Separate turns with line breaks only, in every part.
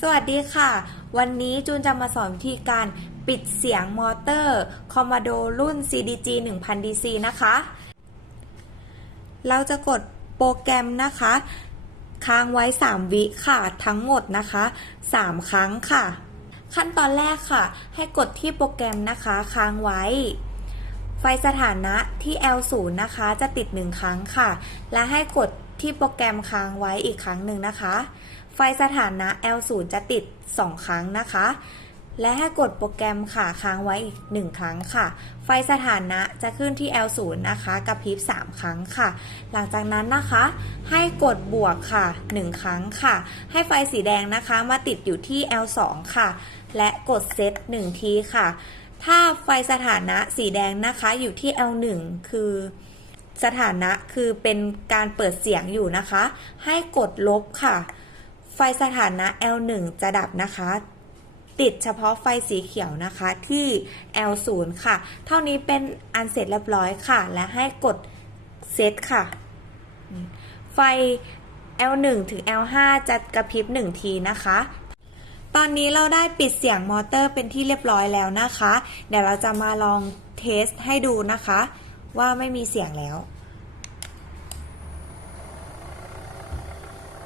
สวัสดีค่ะ วันนี้จูนจะมาสอนวิธีการปิดเสียงมอเตอร์ Commodore รุ่น CDG 1000 DC นะคะ เราจะกดโปรแกรมนะคะ ค้างไว้ 3 วิค่ะ ทั้งหมดนะคะ 3 ครั้งค่ะ ขั้นตอนแรกค่ะ ให้กดที่โปรแกรมนะคะ ค้างไว้ ไฟสถานะที่ L0 นะคะ จะติด 1 ครั้งค่ะ และให้กดที่โปรแกรมค้างไว้อีกครั้งหนึ่งนะคะ ไฟสถานะ L0 จะติด 2 ครั้งนะคะ และให้กดโปรแกรมค่ะค้างไว้อีก 1 ครั้งค่ะ ไฟสถานะจะขึ้นที่ L0 นะคะกระพริบ 3 ครั้งค่ะ หลังจากนั้นนะคะ ให้กดบวกค่ะ 1 ครั้งค่ะ ให้ไฟสีแดงนะคะมาติดอยู่ที่ L2 ค่ะ และกดเซต1ทีค่ะ ถ้าไฟสถานะสีแดงนะคะอยู่ที่ L1 คือสถานะคือเป็นการเปิดเสียงอยู่นะคะ ให้กดลบค่ะ ไฟสถานะ L1 จะดับนะคะ ติดเฉพาะไฟสีเขียวนะคะที่ L0 ค่ะ เท่านี้เป็นอันเสร็จเรียบร้อยค่ะ และให้กดเซตค่ะ ไฟ L1 ถึง L5 จะกระพริบ 1 ทีนะคะ ตอนนี้เราได้ปิดเสียงมอเตอร์เป็นที่เรียบร้อยแล้วนะคะ เดี๋ยวเราจะมาลองเทสให้ดูนะคะ ว่าไม่มีเสียงแล้ว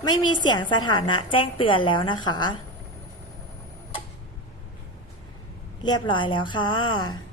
ไม่มีเสียงสถานะแจ้งเตือนแล้วนะคะ เรียบร้อยแล้วค่ะ